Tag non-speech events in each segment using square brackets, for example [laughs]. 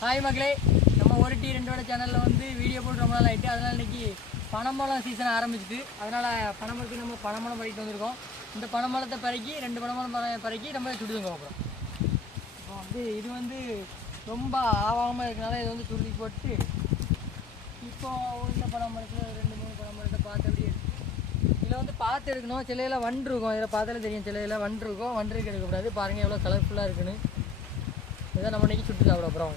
Hi மக்களே நம்ம ஒரு டி ரெண்டோட சேனலில் வந்து வீடியோ போட்டு ரொம்ப நாள் ஆகிட்டு அதனால் இன்றைக்கி பனம்பழம் சீசன் ஆரம்பிச்சிட்டு அதனால் பனமரத்துக்கு நம்ம பனம்பழம் பறிக்கிட்டு வந்திருக்கோம். இந்த பனம்பழத்தை பறக்கி ரெண்டு பனம்பழம் பழம் பறக்கி நம்ம சுடுதுங்க அப்புறம் இப்போ வந்து இது வந்து ரொம்ப ஆவாமல் இருக்கனால இது வந்து துருவி போட்டு இப்போ இந்த பனமரத்தில் ரெண்டு மூணு பனமரத்தை பார்த்து அப்படியே இதில் வந்து பார்த்து எடுக்கணும். சிலையில் வண்டு இருக்கும் இதில் பார்த்தாலே தெரியும் சிலையில் வண்டு இருக்கும் வண்டுக்கு எடுக்கக்கூடாது பாருங்கள் எவ்வளோ கலர்ஃபுல்லாக இருக்குன்னு. இதை நம்ம இன்றைக்கி சுட்டு சாப்பிட அப்புறம்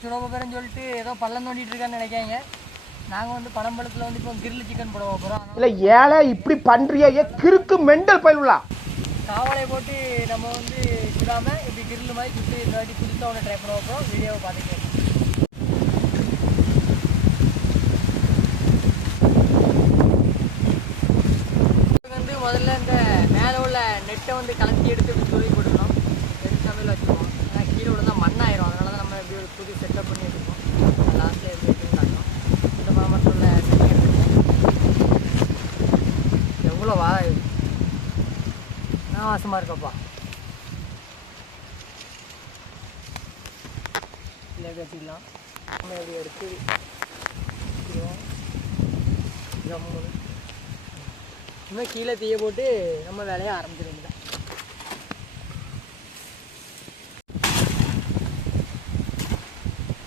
பேருன்னு சொல்லிட்டு ஏதோ பள்ளம் தோண்டிட்டு இருக்கான்னு நினைக்காங்க நாங்கள் வந்து பனம்பழத்தில் வந்து இப்போ கிரில் சிக்கன் போட போகிறோம் இல்ல ஏழை இப்படி பண்றியே ஏ கிறுக்கு மெண்டல் பயிலுலா காவலை போட்டு நம்ம வந்து சுடாமல் இப்படி கிரில் மாதிரி சுட்டு இந்த வாட்டி புதுசாக ஒன்று ட்ரை பண்ண போகிறோம் வீடியோவை பார்த்துக்கலாம் வந்து முதல்ல இந்த மேலே உள்ள நெட்டை வந்து கலத்தி எடுத்து சொல்லி போட்டுக்கணும் எடுத்து சமையல் வச்சுருவோம் ஏன்னா கீழே விழுந்தா மண்ணாயிரும் அதனால தான் நம்ம இப்படி ஒரு புது செட்டப் பண்ணி வச்சுருக்கோம் லாஸ்ட்டில் எப்படி இருக்குன்னு காட்டும் இந்த மாமரத்தில் உள்ள எவ்வளோ வா நான் வாசமாக இருக்கப்பா? இல்லை வச்சுக்கலாம். நம்ம எடுத்து. இன்னும் கீழே தீய போட்டு நம்ம வேலையை ஆரம்பிச்சிட வேண்டியதான்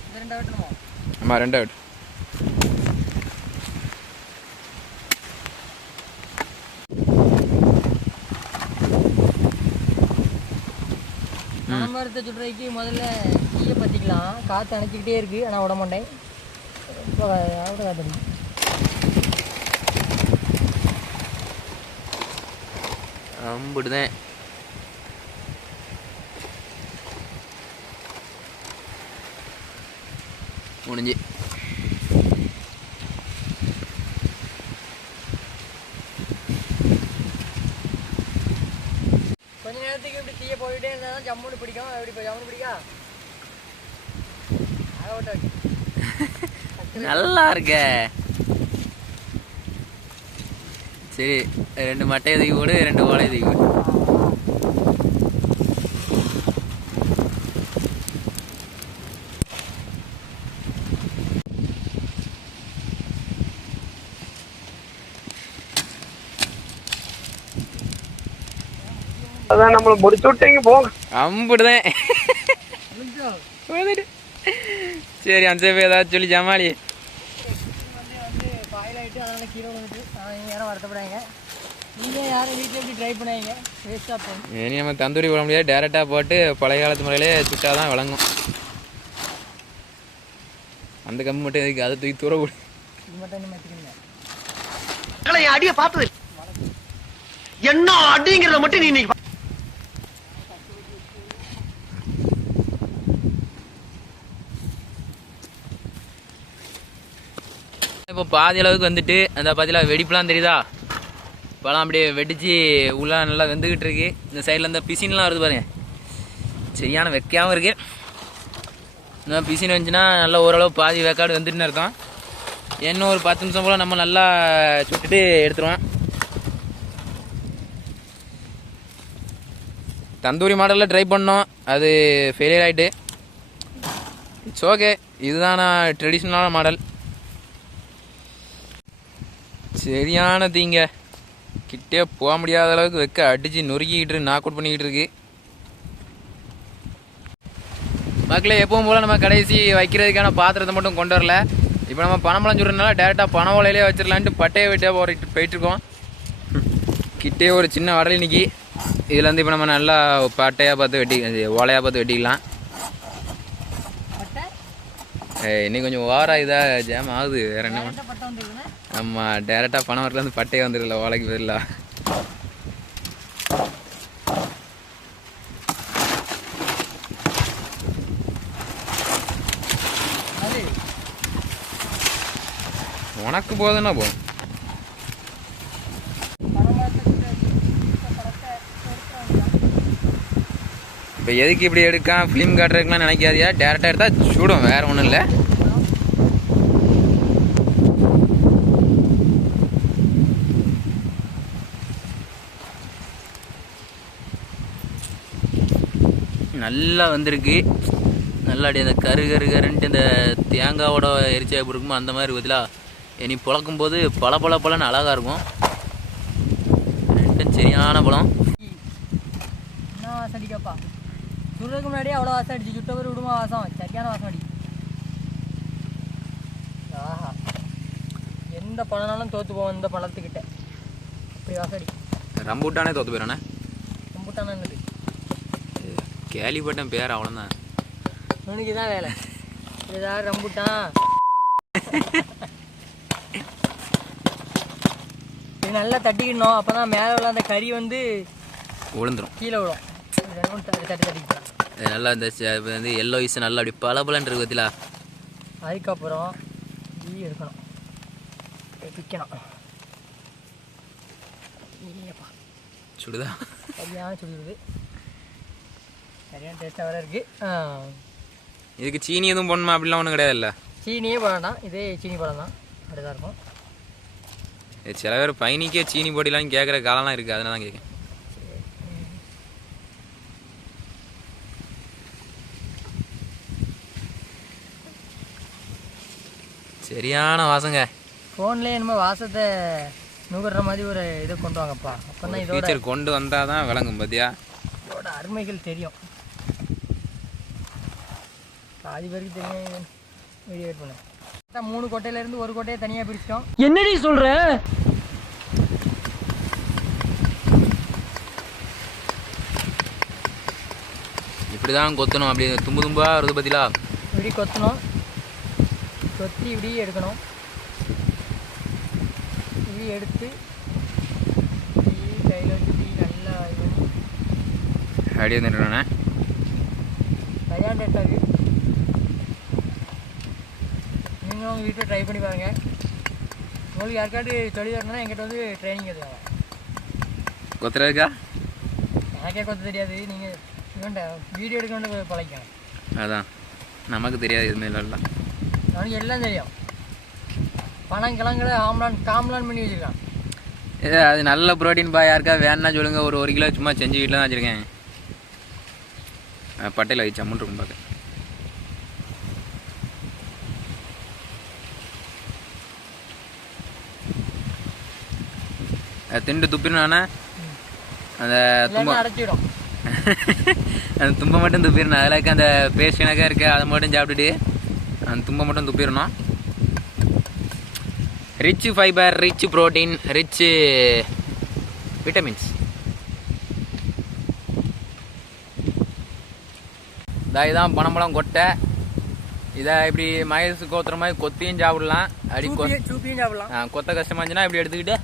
இது ரெண்டா வெட்டணுமா ஆமாம் ரெண்டாவது பனமரத்தை சுடுறதுக்கு முதல்ல தீயை பற்றிக்கலாம் காற்று அணைச்சிக்கிட்டே இருக்குது ஆனால் விட மாட்டேன் இப்போ அவ்வளோ காற்று அடிக்குது. முடிஞ்சு. கொஞ்ச நேரத்துக்கு இப்படி தீயை போட்டுட்டே இருந்தால் தான் ஜம்முன்னு பிடிக்கும். எப்படி இப்போ ஜம்முன்னு பிடிக்கா? [laughs] நல்லா இருக்க. சரி ரெண்டு மட்டையை தூக்கி போடு ரெண்டு ஓலையை தூக்கி போடு. அதான் நம்மள முடிச்சு விட்டீங்க போங்க. அம்பிடுதேன். சரி அந்த பேர் ஏதாச்சும் சொல்லி போகும் இனி நம்ம தந்தூரி போட முடியாது. டேரெக்டாக போட்டு பழைய காலத்து முறையிலே சுட்டாதான் தான் விளங்கும். அந்த கம்பு மட்டும் எதுக்கு? அதை தூக்கி தூர விடு மட்டும் அடிய பார்த்தது. என்ன அடிங்கிறத மட்டும் நீ பாதி அளவுக்கு வந்துட்டு அந்த பாதியில் வெடிப்புலாம் தெரியுதா? இப்போலாம் அப்படியே வெடிச்சு உள்ளே நல்லா வெந்துக்கிட்டு இருக்கு. இந்த சைடில் இந்த பிசின்லாம் வருது பாருங்க. சரியான வெக்கையாகவும் இருக்கு. இந்த பிசின் வந்துச்சுன்னா நல்லா ஓரளவு பாதி வேக்காடு வந்துட்டுன்னு இருக்கோம் இன்னும் ஒரு பத்து நிமிஷம் போல் நம்ம நல்லா சுட்டுட்டு எடுத்துருவோம். தந்தூரி மாடலில் ட்ரை பண்ணோம். அது ஃபெயிலியர் ஆகிட்டு இட்ஸ் ஓகே இதுதான் நான் ட்ரெடிஷ்னலான மாடல். சரியான தீங்க கிட்டே போக முடியாத அளவுக்கு வெக்க அடிச்சு நொறுக்கிக்கிட்டு நாக் அவுட் பண்ணிக்கிட்டு இருக்கு. மக்களே எப்பவும் போல் நம்ம கடைசி வைக்கிறதுக்கான பாத்திரத்தை மட்டும் கொண்டு வரல. இப்போ நம்ம பணம்பழம் சொல்கிறதுனால டேரெக்டாக பண ஓலையிலே வச்சிடலான்ட்டு பட்டையை வெட்டியாக போகிட்டு போயிட்டுருக்கோம். கிட்டே ஒரு சின்ன வடல் நிக்கி இதில் வந்து இப்போ நம்ம நல்லா பட்டையாக பார்த்து வெட்டி ஓலையாக பார்த்து வெட்டிக்கலாம். இன்னும் கொஞ்சம் ஓவரா இதாக ஜாம் ஆகுது. வேற என்ன நம்ம டேரெக்டாக பணம் வரல வந்து பட்டையே வந்துடல ஓலைக்கு அது? உனக்கு போதுன்னா போதும் பனமரத்தை சுடுறதுக்கு இந்த பழத்தை எடுத்து வந்துடலாம். இப்போ எதுக்கு இப்படி எடுக்கான்? ஃபிலிம் காட்டுறதுக்குலாம் நினைக்காதியா? டேரெக்டாக எடுத்தால் சூடும் வேற ஒன்றும் இல்லை. நல்லா வந்திருக்கு. நல்லா அப்படியே அந்த கரு கரு கருன்ட்டு இந்த தேங்காவோட எரிச்சா எப்படி இருக்குமோ அந்த மாதிரி பதிலா இனி புழக்கும் போது பல பல பலன்னு அழகாக இருக்கும். ரெண்டும் சரியான பழம். என்ன சுடுறதுக்கு முன்னாடியே அவ்வளோ வாசம் அடிச்சு. சுட்ட பேர் விடுமா வாசம். சரியான வாசம் அடி. ஆஹா. எந்த பழம்னாலும் தோத்து போவோம் இந்த பழத்துக்கிட்ட. அப்படி வாசம் அடி. ரம்பூட்டானே தோத்து போயிடானே என்னது? கேள்விப்பட்டேன் பேர் அவ்வளோதான் உனக்கு தான் வேலை. ஏதாவது ரம்புட்டான் இது நல்லா தட்டிக்கணும். அப்போ தான் மேலே உள்ள அந்த கறி வந்து விழுந்துரும் கீழே தட்டி தட்டி தட்டிக்கலாம். நல்லா இந்த வந்து எல்லோ ஐஸ் நல்லா அப்படி பல பலன்னு இருக்கு பத்திலா அதுக்கப்புறம் ஈ எடுக்கணும். பிக்கணும். சுடுதா? சரியான சுடுது. சரியான டேஸ்ட்டாக வேறு இருக்குது இதுக்கு சீனி எதுவும் போடணுமா? அப்படிலாம் ஒன்றும் கிடையாதுல்ல? சீனியே பழம் இதே சீனி பழம் தான் அப்படிதான் இருக்கும். சில பேர் பயணிக்கே சீனி போட்டிலான்னு கேட்குற காலம்லாம் இருக்குது அதனால தான் கேட்கேன் சரியான வாசங்க. ஃபோன்லேயே என்னமோ வாசத்தை நுகர்ற மாதிரி ஒரு இதை கொண்டு வாங்கப்பா. அப்போ தான் இதோட ஃபீச்சர் கொண்டு வந்தால் தான் விளங்கும் பார்த்தியா இதோட அருமைகள் தெரியும். பாதி பேருக்கு தெரியும் வீடியோ பண்ணு. கரெக்டாக மூணு கொட்டையிலேருந்து ஒரு கொட்டையை தனியாக பிரிச்சிட்டோம். என்னடி சொல்கிற இப்படி தான் கொத்தணும் அப்படி தும்பு தும்பாக வருது பார்த்தீங்களா இப்படி கொத்தணும். கொத்தி இப்படி எடுக்கணும். இப்படி எடுத்து கையில் வச்சு இப்படி நல்லா அப்படியே வந்துடுறேண்ணே டேஸ்ட்டாக இருக்குது நீங்களும் உங்கள் வீட்டில் ட்ரை பண்ணி பாருங்கள் உங்களுக்கு யாருக்காவது சொல்லி தரணும்னா எங்கிட்ட வந்து ட்ரைனிங் எடுத்துக்காங்க கொத்துறதுக்கா எனக்கே கொத்த தெரியாது. நீங்கள் இவன்ட்ட வீடியோ எடுக்க வேண்டிய பழகிக்கணும் அதான். நமக்கு தெரியாது இல்லைல்ல அவனுக்கு எல்லாம் தெரியும். பணம் கிழங்குல ஆம்லான் காம்லான் பண்ணி வச்சுருக்கான். ஏ அது நல்ல ப்ரோட்டீன் பா யாருக்கா வேணா சொல்லுங்க. ஒரு ஒரு கிலோ சும்மா செஞ்சு வீட்டில் தான் வச்சுருக்கேன். பட்டையில் வச்சு அமௌண்ட் இருக்கும் பார்க்க திண்டு துப்பிடணாண்ணா [laughs] அந்த தும்ப அந்த தும்பை மட்டும் துப்பிடணும். அதில் இருக்க அந்த பேஸ்ட் எனக்கா இருக்கு அதை மட்டும் சாப்பிட்டுட்டு அந்த தும்பை மட்டும் துப்பிடணும். Rich fibre rich protein rich vitamins இதா இதான் பனம்பழம் கொட்டை. இதை இப்படி மயசு கோத்துற மாதிரி கொத்தியும் சாப்பிடலாம். சூப்பி சூப்பியும் சாப்பிடலாம். கொத்த கஷ்டமா இருந்துச்சுன்னா இப்படி எடுத்துக்கிட்டு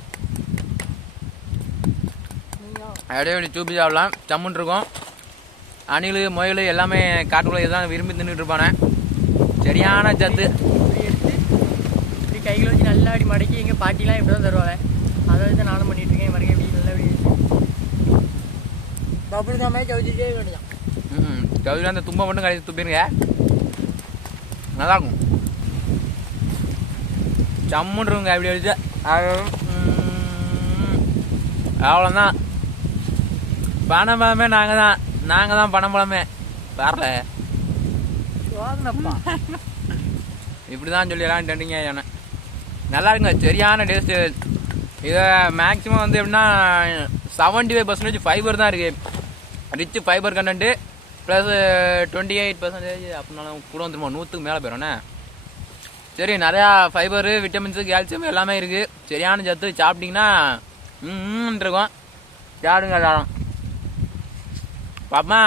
அப்படியே இப்படி சூப்பி சாப்பிடலாம். சம்முன்னு இருக்கும். அணில் முயல் எல்லாமே காட்டுக்குள்ள இதுதான் விரும்பி தின்னுட்டு இருப்பானே. சரியான சத்து. இப்படி கையில் வச்சு நல்லா அப்படி மடக்கி எங்கள் பாட்டிலாம் இப்படி தான் தருவாங்க? அதை வச்சு நானும் பண்ணிட்டு இருக்கேன். பாருங்க இப்படி நல்லா இப்படி பபுள் தான் சவுச்சிட்டே வேண்டியதான் ம் கவில அந்த தும்பை மட்டும் கடைசி துப்பிடுங்க. நல்லா இருக்கும் சம்முன்னு இருக்குங்க இப்படி அடிச்சு. அவ்வளோதான் பணம்பழமே நாங்கள் தான் நாங்கள் தான் பணம்பழமே வரல. சோதனப்பா இப்படி தான் சொல்லிடலாம் டெண்டிங்க என்ன. நல்லா இருக்குங்க சரியான டேஸ்ட்டு இதை மேக்ஸிமம் வந்து எப்படின்னா செவன்ட்டி ஃபைவ் பர்சன்டேஜ் ஃபைபர் தான் இருக்குது rich fibre content plus twenty eight percentage அப்படின்னாலும் கூட வந்துருமா நூற்றுக்கு மேலே போயிடும்ண்ணே சரி நிறையா ஃபைபரு விட்டமின்ஸு கால்சியம் எல்லாமே இருக்குது சரியான சத்து சாப்பிட்டீங்கன்னா ம் இருக்கும் யாருங்க எல்லாரும். பாப்பா